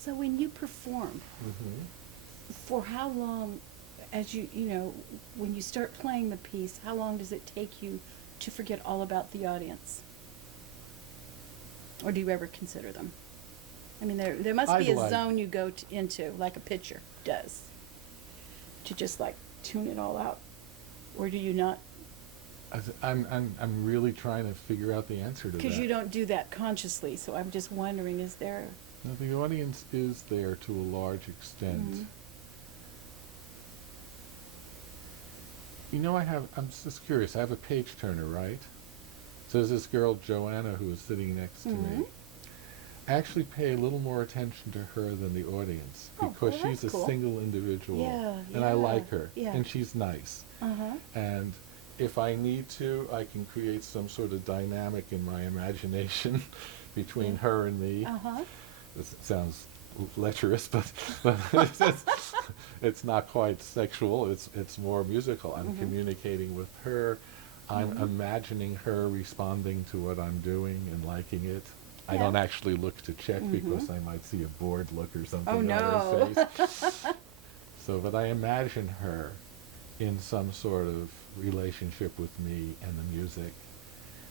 So when you perform, Mm-hmm. for how long, as when you start playing the piece, how long does it take you to forget all about the audience? Or do you ever consider them? I mean, there must I be a like. zone you go into, like a pitcher does, to just like tune it all out. Or do you not? I'm really trying to figure out the answer to Because that. you don't do that consciously. So I'm just wondering, is there? Now, the audience is there to a large extent. Mm, I'm just curious, I have a page turner, right? So there's this girl, Joanna, who is sitting next to mm-hmm. me. I actually pay a little more attention to her than the audience Oh, because well, she's that's a cool. single individual. Yeah, And I yeah, like her. yeah. And she's nice. Uh-huh. And if I need to, I can create some sort of dynamic in my imagination between Yeah. her and me. Uh-huh. This sounds lecherous, but it's not quite sexual. It's more musical. I'm Mm-hmm. communicating with her. I'm Mm-hmm. imagining her responding to what I'm doing and liking it. I Yeah. don't actually look to check Mm-hmm. because I might see a bored look or Oh, something on her no. face. So, but I imagine her in some sort of relationship with me and the music,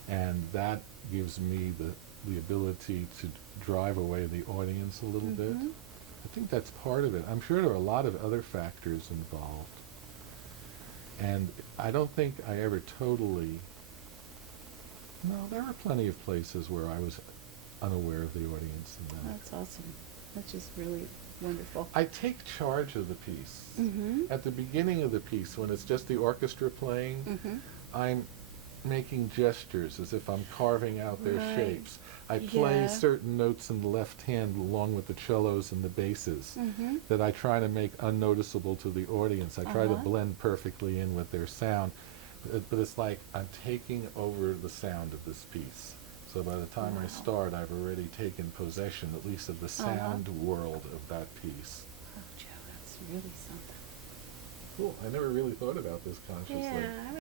and that gives me the ability to drive away the audience a little bit. Mm-hmm. I think that's part of it. I'm sure there are a lot of other factors involved, and I don't think I ever totally. No, there were plenty of places where I was unaware of the audience and that. That's awesome. That's just really wonderful. I take charge of the piece. Mm-hmm. At the beginning of the piece, when it's just the orchestra playing, Mm-hmm. I'm making gestures as if I'm carving out their Right. shapes. I play Yeah. certain notes in the left hand along with the cellos and the basses Mm-hmm. that I try to make unnoticeable to the audience. I try to Uh-huh. blend perfectly in with their sound. But it's like I'm taking over the sound of this piece. So by the time I Wow. start, I've already taken possession, at least of the sound world of that piece. Oh, Joe, that's really something. Cool. I never really thought about this consciously. Yeah,